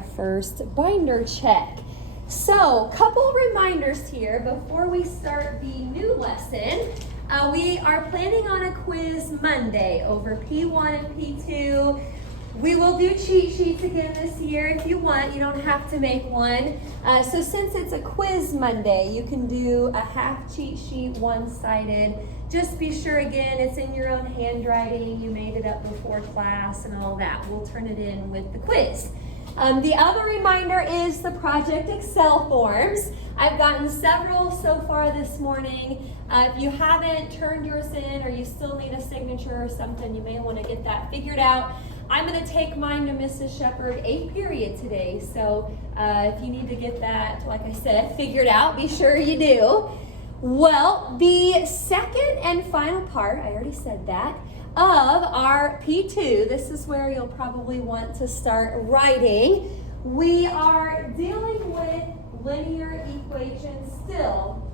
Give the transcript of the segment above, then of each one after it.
our first binder check. So, couple reminders here before we start the new lesson. We are planning on a quiz Monday over P1 and P2. We will do cheat sheets again this year if you want. You don't have to make one. So since it's a quiz Monday, you can do a half cheat sheet, one-sided. Just be sure, again, it's in your own handwriting. You made it up before class and all that. We'll turn it in with the quiz. The other reminder is the Project Excel forms. I've gotten several so far this morning. If you haven't turned yours in or you still need a signature or something, you may want to get that figured out. I'm going to take mine to Mrs. Shepherd 8th period today, so if you need to get that, like I said, figured out, be sure you do. Well, the second and final part, I already said that, of our P2, this is where you'll probably want to start writing. We are dealing with linear equations still,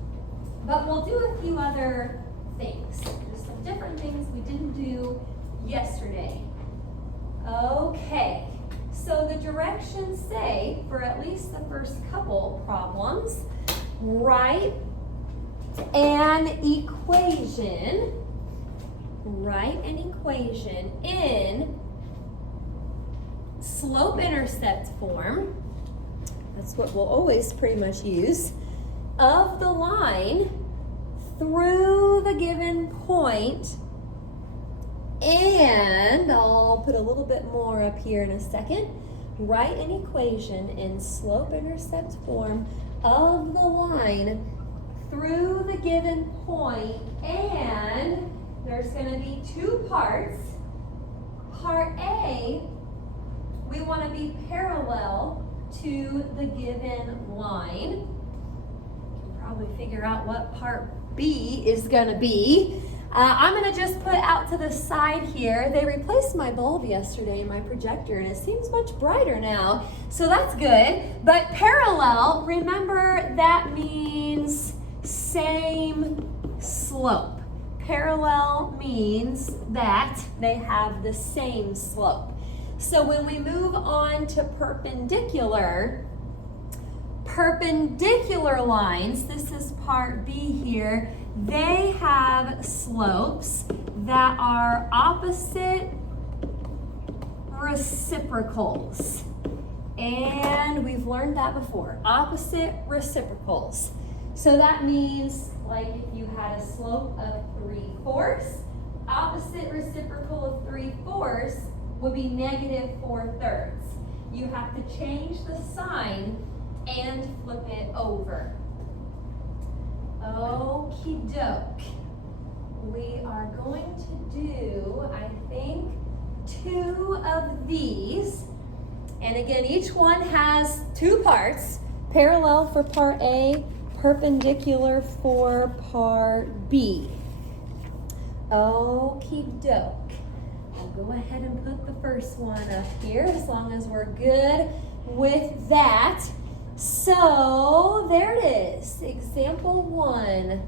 but we'll do a few other things. There's some different things we didn't do yesterday. Okay, so the directions say, for at least the first couple problems, write an equation in slope-intercept form, that's what we'll always pretty much use, of the line through the given point, and I'll put a little bit more up here in a second. Write an equation in slope-intercept form of the line through the given point, and there's going to be two parts. Part A, we want to be parallel to the given line. You can probably figure out what part B is going to be. I'm going to just put out to the side here. They replaced my bulb yesterday, my projector, and it seems much brighter now. So that's good. But parallel, remember that means same slope. Parallel means that they have the same slope. So when we move on to perpendicular lines, this is part B here, they have slopes that are opposite reciprocals. And we've learned that before, opposite reciprocals. So that means, like if you had a slope of 3/4, opposite reciprocal of 3/4 would be -4/3. You have to change the sign and flip it over. Okie doke. We are going to do, I think, 2 of these. And again, each one has 2 parts. Parallel for part A, perpendicular for part B. Okie doke. I'll go ahead and put the first one up here as long as we're good with that. So there it is, example 1.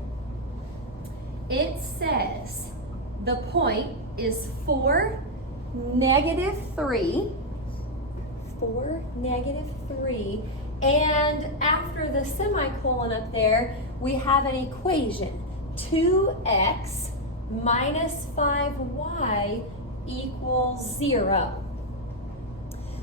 It says the point is 4, -3. 4, -3. And after the semicolon up there, we have an equation. 2x minus 5y equals 0.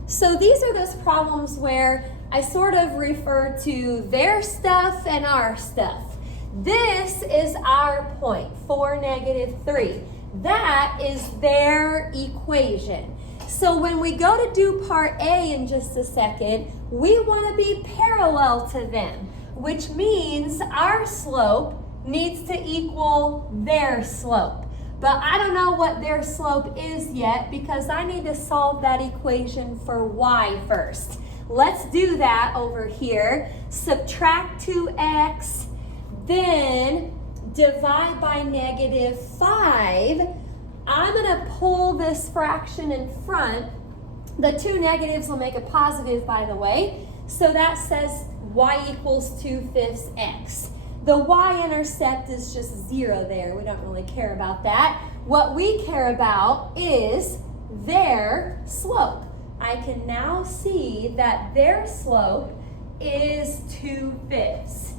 So these are those problems where I sort of refer to their stuff and our stuff. This is our point, 4, -3. That is their equation. So when we go to do part A in just a second, we want to be parallel to them, which means our slope needs to equal their slope. But I don't know what their slope is yet because I need to solve that equation for y first. Let's do that over here. Subtract 2x, then divide by -5. I'm going to pull this fraction in front. The 2 negatives will make a positive, by the way. So that says y equals 2/5 x. The y-intercept is just 0 there. We don't really care about that. What we care about is their slope. I can now see that their slope is 2/5.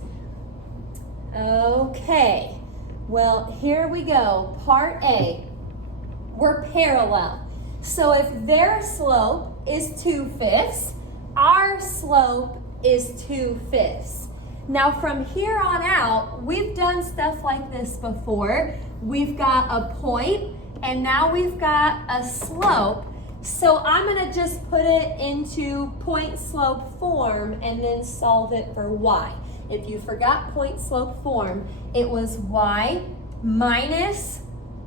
Okay, well, here we go. Part A, we're parallel. So if their slope is 2/5, our slope is 2/5. Now from here on out, we've done stuff like this before. We've got a point, and now we've got a slope. So I'm gonna just put it into point slope form and then solve it for y. If you forgot point slope form, it was y minus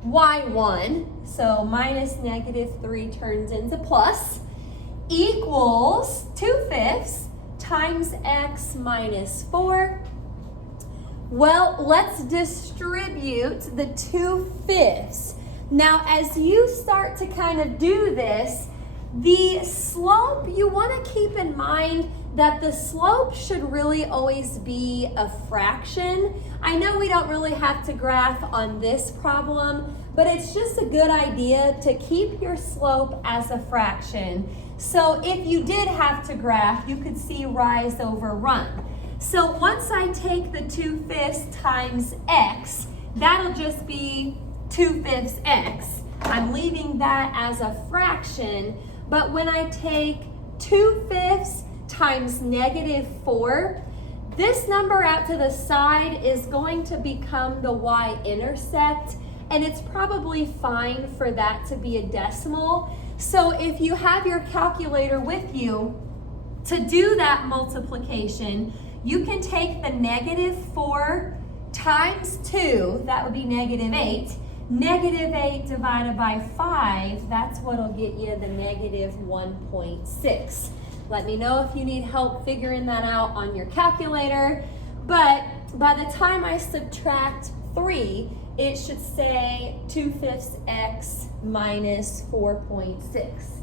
y1, so minus -3 turns into plus, equals 2/5 times x minus 4. Well, let's distribute the 2/5. Now, as you start to kind of do this, the slope, you want to keep in mind that the slope should really always be a fraction. I know we don't really have to graph on this problem, but it's just a good idea to keep your slope as a fraction. So if you did have to graph, you could see rise over run. So once I take the 2/5 times x, that'll just be 2/5 x. I'm leaving that as a fraction, but when I take 2/5 times -4, this number out to the side is going to become the y-intercept, and it's probably fine for that to be a decimal. So if you have your calculator with you to do that multiplication, you can take the -4 times 2, that would be -8. -8 divided by 5, that's what'll get you the -1.6. Let me know if you need help figuring that out on your calculator. But by the time I subtract 3, it should say 2/5 x minus 4.6.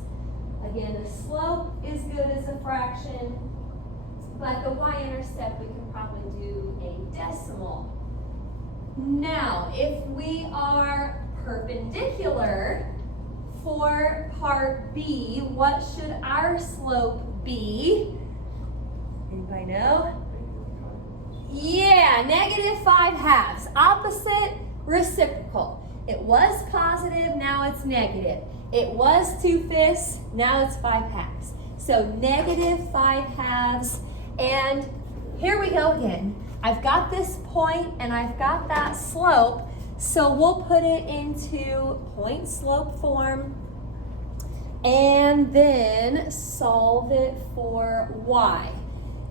Again, the slope is good as a fraction, but the y-intercept, we can probably do a decimal. Now, if we are perpendicular for part B, what should our slope be? Anybody know? Yeah, -5/2. Opposite reciprocal. It was positive, now it's negative. It was 2/5, now it's 5/2. So -5/2, and here we go again. I've got this point and I've got that slope, so we'll put it into point slope form and then solve it for y.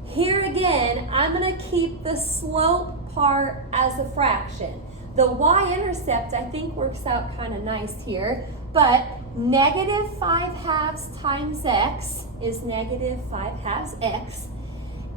Here again, I'm going to keep the slope part as a fraction. The y-intercept, I think, works out kind of nice here, but -5/2 times x is -5/2 x.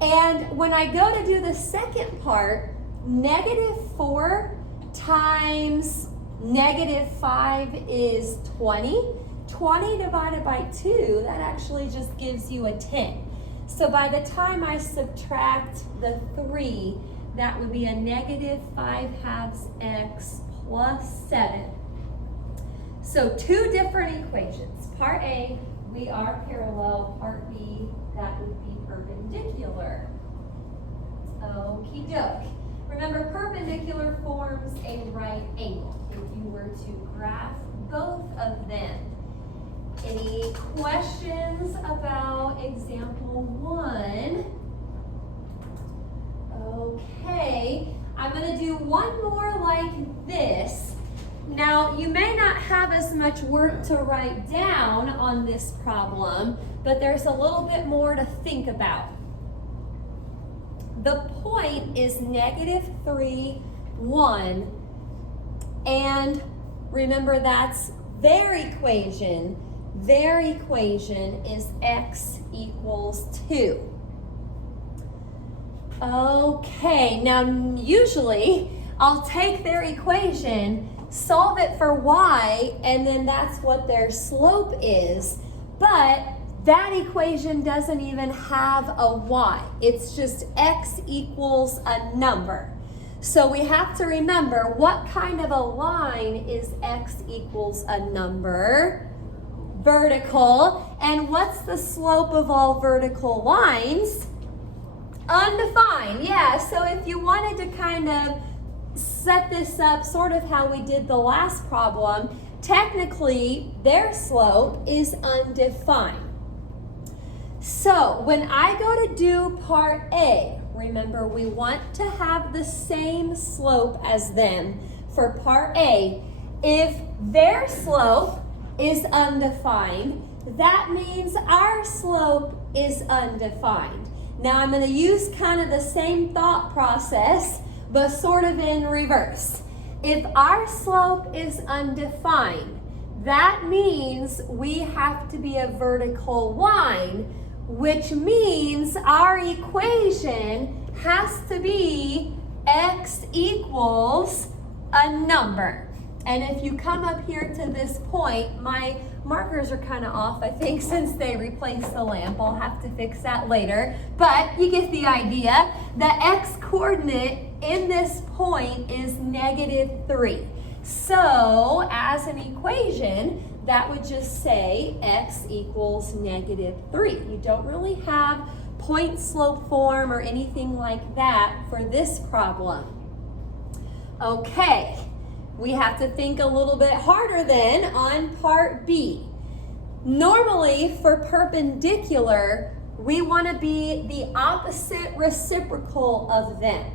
And when I go to do the second part, -4 times -5 is 20. 20 divided by 2, that actually just gives you a 10. So by the time I subtract the 3, that would be a -5/2 x plus 7. So two different equations. Part A, we are parallel. Part B, that would be perpendicular. Okie doke. Remember, perpendicular forms a right angle if you were to graph both of them. Any questions about example 1? Okay, I'm going to do one more like this. Now, you may not have as much work to write down on this problem, but there's a little bit more to think about. The point is -3, 1, and remember that's their equation. Their equation is x equals 2. Okay, now usually I'll take their equation, solve it for y, and then that's what their slope is. But that equation doesn't even have a y. It's just x equals a number. So we have to remember, what kind of a line is x equals a number? Vertical. And what's the slope of all vertical lines? Undefined. Yeah, so if you wanted to kind of set this up sort of how we did the last problem, technically their slope is undefined. So when I go to do part A, remember we want to have the same slope as them for part A. If their slope is undefined, that means our slope is undefined. Now I'm going to use kind of the same thought process, but sort of in reverse. If our slope is undefined, that means we have to be a vertical line, which means our equation has to be x equals a number. And if you come up here to this point, my markers are kind of off, I think, since they replaced the lamp. I'll have to fix that later. But you get the idea. The x coordinate in this point is -3. So as an equation, that would just say x equals -3. You don't really have point slope form or anything like that for this problem. Okay. We have to think a little bit harder then on part B. Normally for perpendicular, we want to be the opposite reciprocal of them.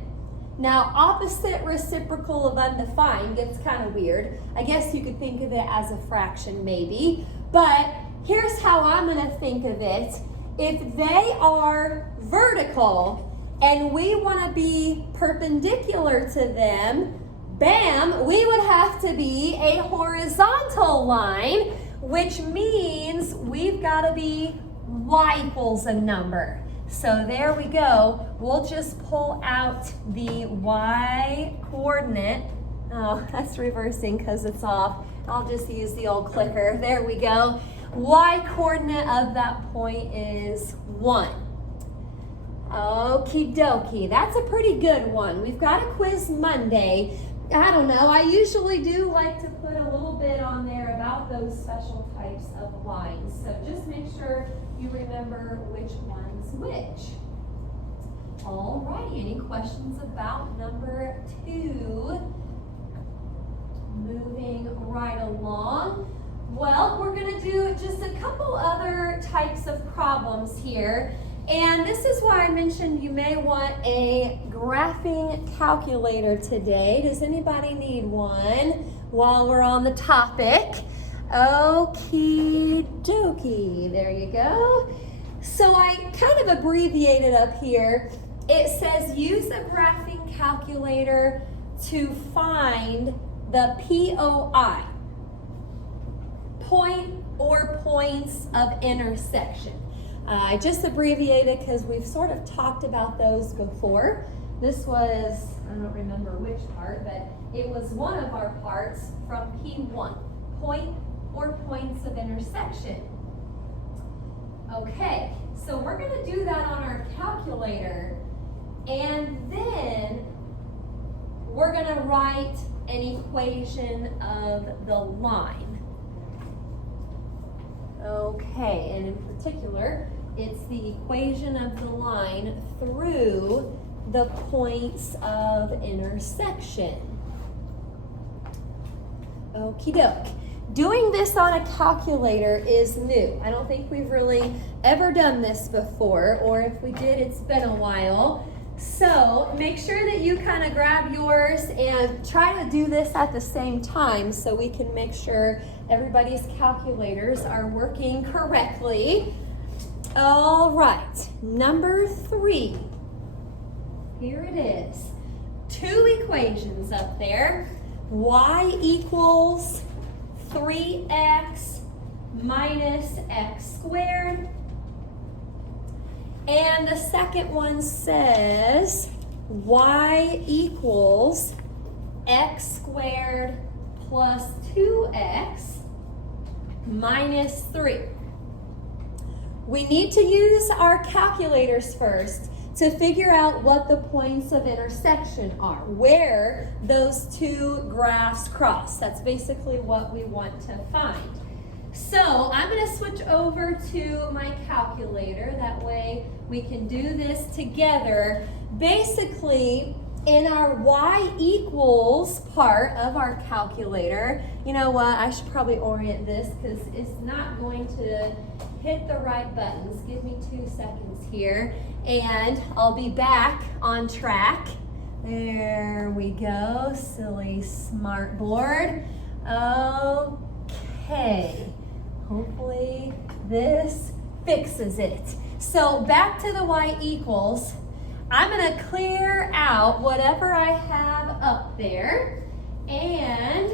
Now, opposite reciprocal of undefined gets kind of weird. I guess you could think of it as a fraction maybe, but here's how I'm going to think of it. If they are vertical and we want to be perpendicular to them, bam, we would have to be a horizontal line, which means we've got to be y equals a number. So there we go. We'll just pull out the y coordinate. Oh, that's reversing because it's off. I'll just use the old clicker. There we go. Y coordinate of that point is 1. Okie dokie. That's a pretty good one. We've got a quiz Monday. I don't know, I usually do like to put a little bit on there about those special types of lines. So just make sure you remember which one's which. Alrighty, any questions about number 2? Moving right along. Well, we're going to do just a couple other types of problems here. And this is why I mentioned you may want a graphing calculator today. Does anybody need one while we're on the topic? Okie dokie, there you go. So I kind of abbreviated up here. It says use a graphing calculator to find the POI, point or points of intersection. I just abbreviated because we've sort of talked about those before. This was, I don't remember which part, but it was one of our parts from P.1, point or points of intersection. Okay, so we're going to do that on our calculator, and then we're going to write an equation of the line. Okay, and in particular, it's the equation of the line through the points of intersection. Okie doke. Doing this on a calculator is new. I don't think we've really ever done this before, or if we did, it's been a while. So make sure that you kind of grab yours and try to do this at the same time so we can make sure everybody's calculators are working correctly. All right, number 3. Here it is. 2 equations up there. Y equals 3x minus x squared. And the second one says y equals x squared plus 2x minus 3. We need to use our calculators first to figure out what the points of intersection are, where those 2 graphs cross. That's basically what we want to find. So I'm going to switch over to my calculator. That way we can do this together. Basically, in our y equals part of our calculator, you know what, I should probably orient this because it's not going to hit the right buttons. Give me 2 seconds here and I'll be back on track. There we go, silly smart board. Okay, hopefully this fixes it. So back to the y equals. I'm going to clear out whatever I have up there. And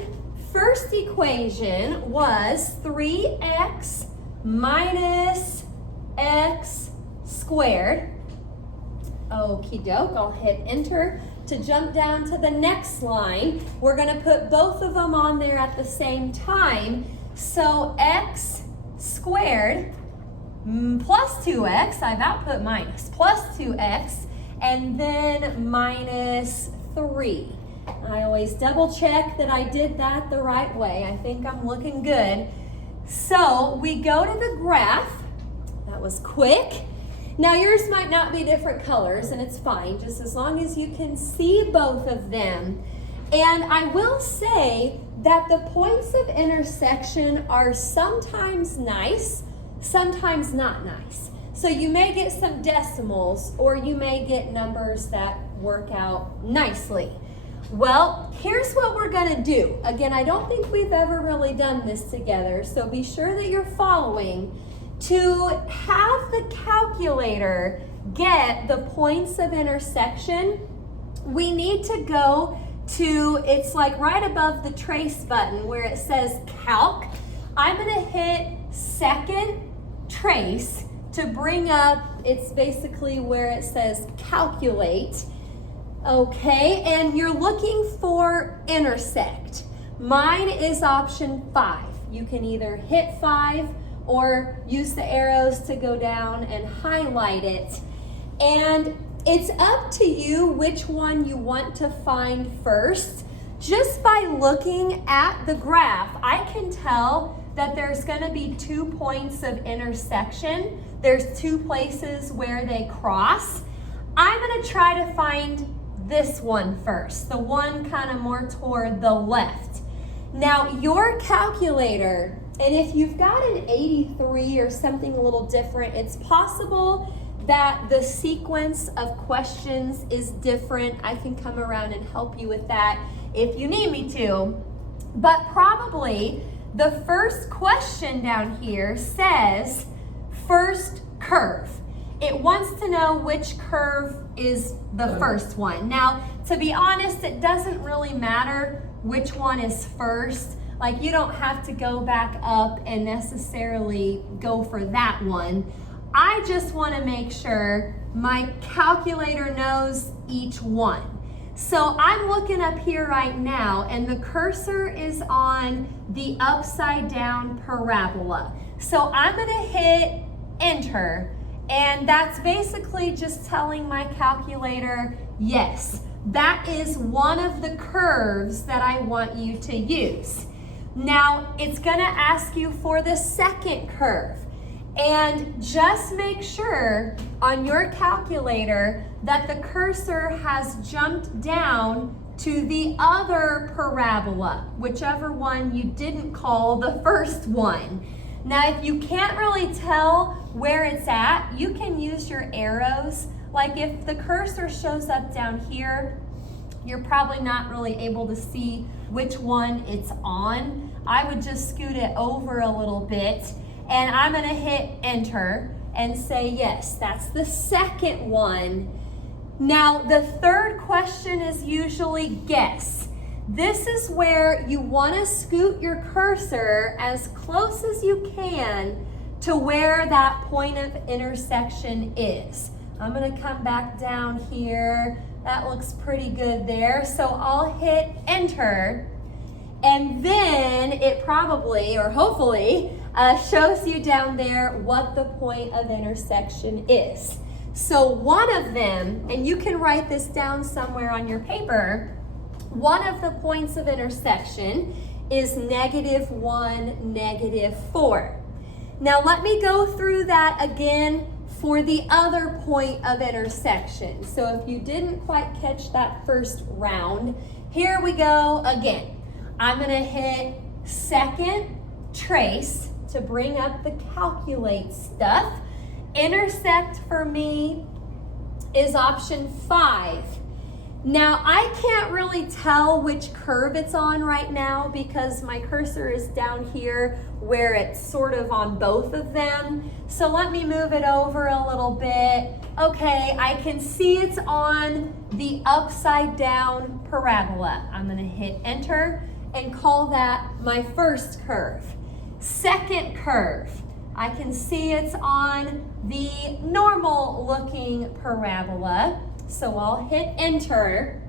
first equation was 3x minus x squared. Okie doke, I'll hit enter to jump down to the next line. We're going to put both of them on there at the same time. So x squared plus 2x, I've output minus, plus 2x, and then minus 3. I always double check that I did that the right way. I think I'm looking good. So we go to the graph. That was quick. Now yours might not be different colors, and it's fine, just as long as you can see both of them. And I will say that the points of intersection are sometimes nice, sometimes not nice. So you may get some decimals, or you may get numbers that work out nicely. Well, here's what we're going to do. Again, I don't think we've ever really done this together, so be sure that you're following. To have the calculator get the points of intersection, we need to go to, it's like right above the trace button where it says calc. I'm going to hit second trace to bring up, it's basically where it says calculate. Okay, and you're looking for intersect. Mine is option 5. You can either hit 5 or use the arrows to go down and highlight it. And it's up to you which one you want to find first. Just by looking at the graph, I can tell that there's going to be 2 points of intersection. There's 2 places where they cross. I'm going to try to find this one first, the one kind of more toward the left. Now, your calculator, and if you've got an 83 or something a little different, it's possible that the sequence of questions is different. I can come around and help you with that if you need me to. But probably the first question down here says first curve. It wants to know which curve is the first one. Now, to be honest, it doesn't really matter which one is first. Like, you don't have to go back up and necessarily go for that one. I just want to make sure my calculator knows each one. So I'm looking up here right now, and the cursor is on the upside down parabola. So I'm going to hit enter, and that's basically just telling my calculator, yes, that is one of the curves that I want you to use. Now, it's going to ask you for the second curve. And just make sure on your calculator that the cursor has jumped down to the other parabola, whichever one you didn't call the first one. Now, if you can't really tell where it's at, you can use your arrows. Like if the cursor shows up down here, you're probably not really able to see which one it's on. I would just scoot it over a little bit, and I'm going to hit enter and say, yes, that's the second one. Now, the third question is usually guess. This is where you want to scoot your cursor as close as you can to where that point of intersection is. I'm going to come back down here. That looks pretty good there. So I'll hit enter, and then it probably, or hopefully, shows you down there what the point of intersection is. So one of them, and you can write this down somewhere on your paper, one of the points of intersection is -1, -4. Now let me go through that again for the other point of intersection. So if you didn't quite catch that first round, here we go again. I'm gonna hit second trace to bring up the calculate stuff. Intersect for me is option 5. Now I can't really tell which curve it's on right now because my cursor is down here where it's sort of on both of them. So let me move it over a little bit. Okay, I can see it's on the upside down parabola. I'm gonna hit enter and call that my first curve. Second curve, I can see it's on the normal looking parabola. So I'll hit enter.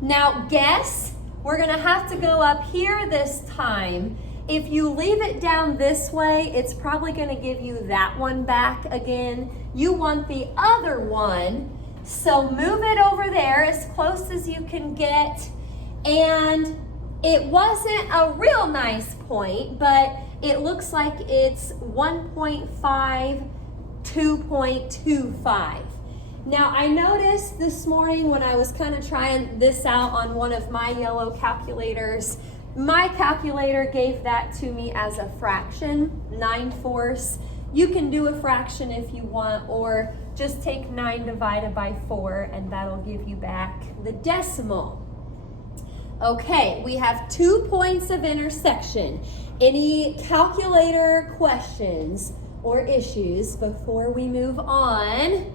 Now guess, we're gonna have to go up here this time. If you leave it down this way, it's probably gonna give you that one back again. You want the other one, so move it over there as close as you can get. And it wasn't a real nice point, but it looks like it's 1.5, 2.25. Now I noticed this morning when I was kind of trying this out on one of my yellow calculators, my calculator gave that to me as a fraction, 9/4. You can do a fraction if you want, or just take 9 divided by 4 and that'll give you back the decimal. Okay, we have 2 points of intersection. Any calculator questions or issues before we move on?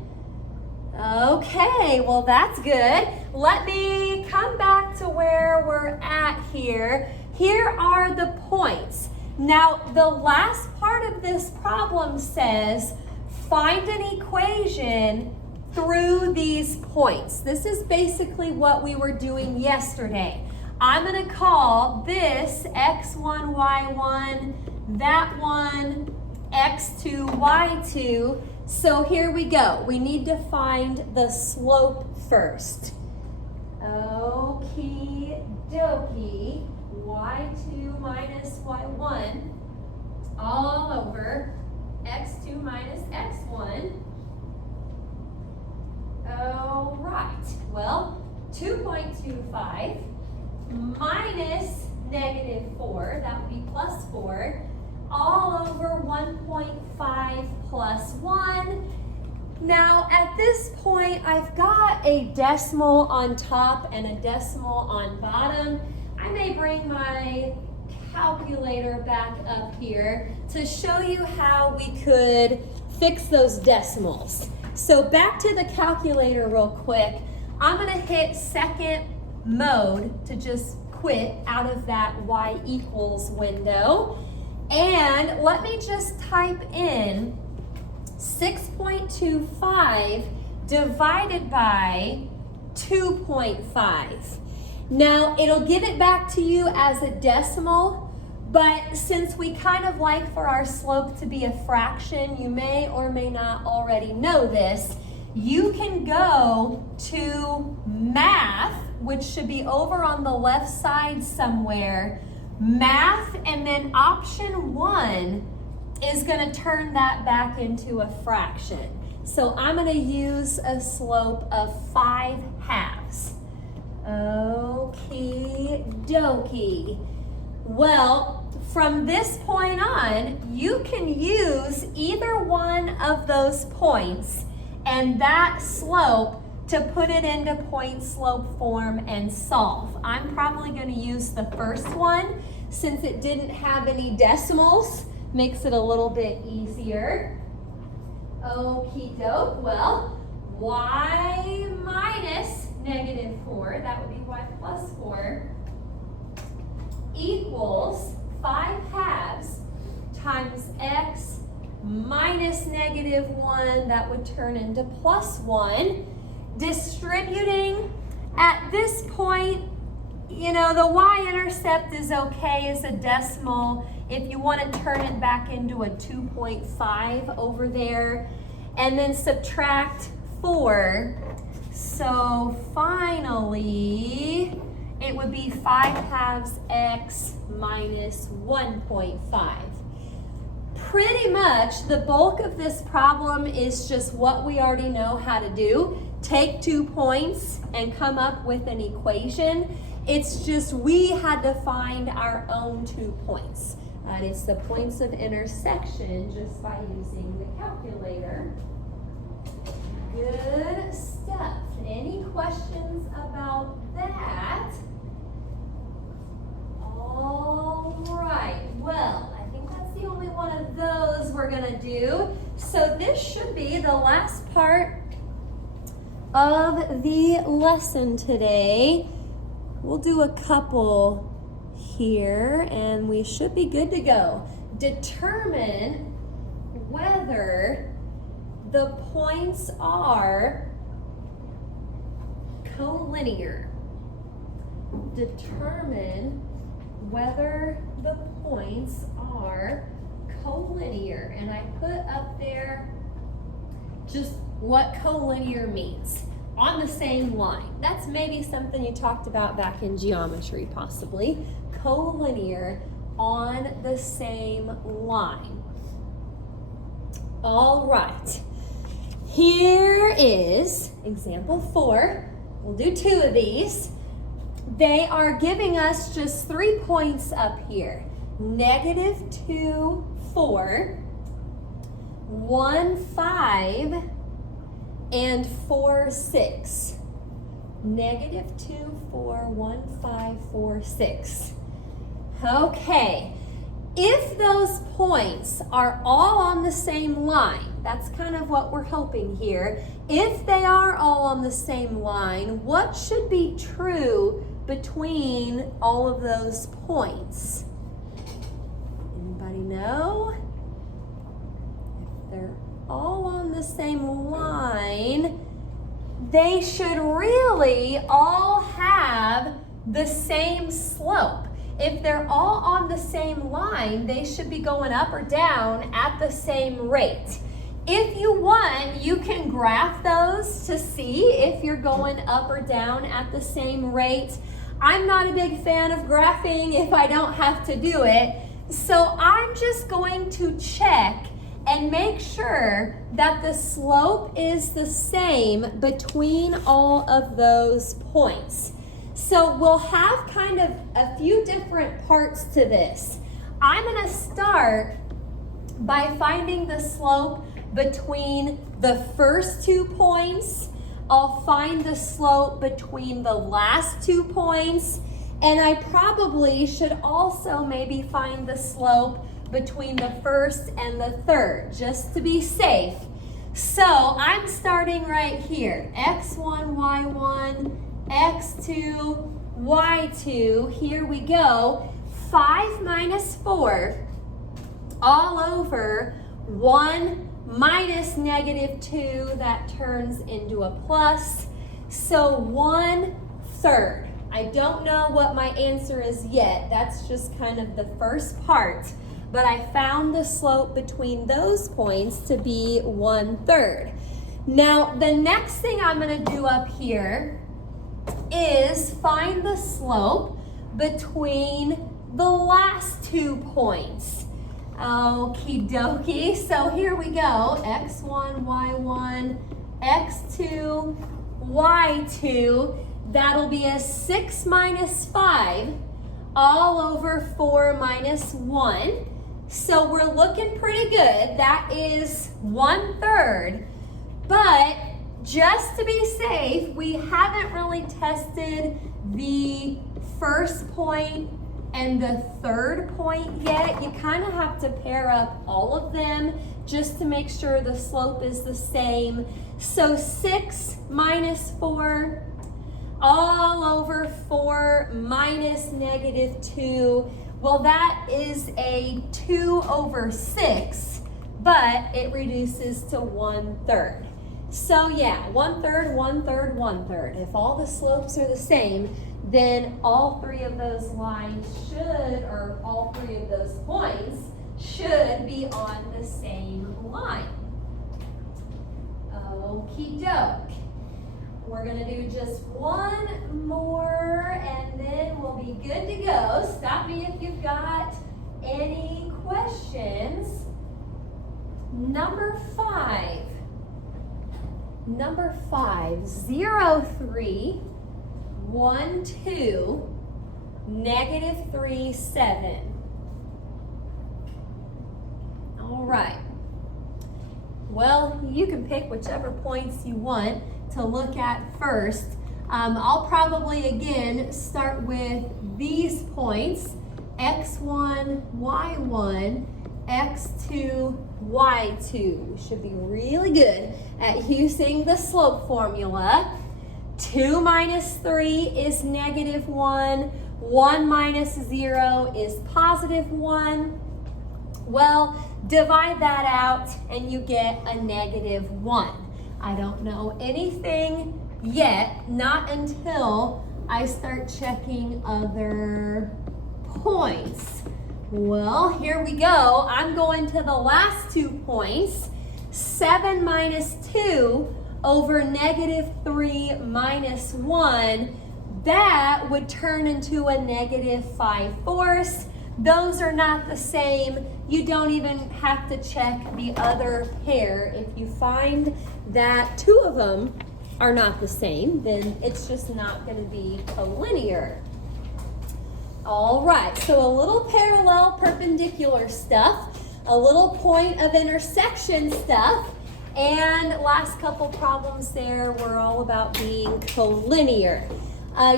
Okay, well that's good. Let me come back to where we're at here. Here are the points. Now, the last part of this problem says, find an equation through these points. This is basically what we were doing yesterday. I'm gonna call this x1, y1, that one x2, y2. So here we go. We need to find the slope first. Okie dokie. Y2 minus y1 all over x2 minus x1. All right. Well, 2.25 minus -4, that would be +4, all over 1.5 plus 1. Now at this point, I've got a decimal on top and a decimal on bottom. I may bring my calculator back up here to show you how we could fix those decimals. So back to the calculator real quick. I'm gonna hit second mode to just quit out of that y equals window. And let me just type in 6.25 divided by 2.5. Now, it'll give it back to you as a decimal, but since we kind of like for our slope to be a fraction, you may or may not already know this, you can go to math, which should be over on the left side somewhere, math, and then option 1 is going to turn that back into a fraction. So I'm going to use a slope of 5/2. Okie dokie. Well, from this point on, you can use either one of those points and that slope to put it into point slope form and solve. I'm probably going to use the first one since it didn't have any decimals. Makes it a little bit easier. Okie doke. Well, y minus -4, that would be y plus 4, equals 5/2 times x minus -1, that would turn into +1. Distributing at this point, you know, the y-intercept is okay as a decimal. If you want to turn it back into a 2.5 over there, and then subtract 4. So finally, it would be 5/2 x minus 1.5. Pretty much the bulk of this problem is just what we already know how to do. Take 2 points and come up with an equation. It's just we had to find our own 2 points. And it's the points of intersection just by using the calculator. Good stuff. Any questions about that? All right. Well, I think that's the only one of those we're going to do. So this should be the last part of the lesson today. We'll do a couple here and we should be good to go. Determine whether the points are collinear. Determine whether the points are collinear. And I put up there just what collinear means. On the same line. That's maybe something you talked about back in geometry, possibly. Collinear on the same line. All right. Here is example 4. We'll do 2 of these. They are giving us just 3 points up here. -2, 4, 1, 5, and 4, 6. -2, 4, 1, 5, 4, 6. Okay. If those points are all on the same line, that's kind of what we're hoping here. If they are all on the same line, what should be true between all of those points? Anybody know? If they're all on the same line, they should really all have the same slope. If they're all on the same line, they should be going up or down at the same rate. If you want, you can graph those to see if you're going up or down at the same rate. I'm not a big fan of graphing if I don't have to do it. So I'm just going to check and make sure that the slope is the same between all of those points. So we'll have kind of a few different parts to this. I'm going to start by finding the slope between the first 2 points. I'll find the slope between the last 2 points. And I probably should also maybe find the slope between the first and the third, just to be safe. So I'm starting right here. X1, Y1, X2, Y2. Here we go. 5 minus 4 all over 1 minus -2. That turns into a plus. So 1/3. I don't know what my answer is yet. That's just kind of the first part. But I found the slope between those points to be 1/3. Now, the next thing I'm going to do up here is find the slope between the last 2 points. Okie dokie. So here we go. X1, Y1, X2, Y2. That'll be a 6 minus 5 all over 4 minus 1. So we're looking pretty good. That is 1/3. But just to be safe, we haven't really tested the first point and the third point yet. You kind of have to pair up all of them just to make sure the slope is the same. So 6 minus 4 all over 4 minus -2. Well, that is a 2/6, but it reduces to 1/3. So yeah, 1/3, 1/3, 1/3. If all the slopes are the same, then all 3 of those lines should, or all 3 of those points should be on the same line. Okie doke. We're gonna do just one more and then we'll be good to go. Stop me if you've got any questions. Number 5. Number 5, 0, 3, 1, 2, negative 3, 7. All right. Well, you can pick whichever points you want to look at first. I'll probably, again, start with these points, x1, y1, x2, y2. You should be really good at using the slope formula. 2 minus 3 is negative 1. 1 minus 0 is positive 1. Well, divide that out and you get a negative 1. I don't know anything yet, not until I start checking other points. Well, here we go. I'm going to the last 2 points. 7 minus 2 over negative 3 minus 1. That would turn into a negative 5/4. Those are not the same. You don't even have to check the other pair. If you find that 2 of them are not the same, then it's just not going to be collinear. All right, so a little parallel perpendicular stuff, a little point of intersection stuff, and last couple problems there were all about being collinear.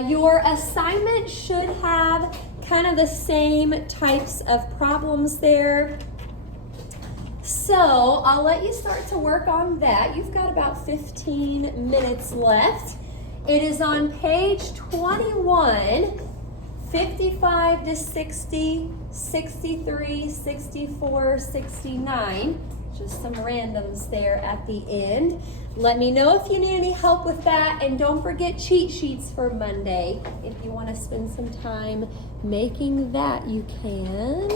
Your assignment should have kind of the same types of problems there. So I'll let you start to work on that. You've got about 15 minutes left. It is on page 21, 55 to 60, 63, 64, 69. Just some randoms there at the end. Let me know if you need any help with that, and don't forget cheat sheets for Monday. If you want to spend some time making that, you can.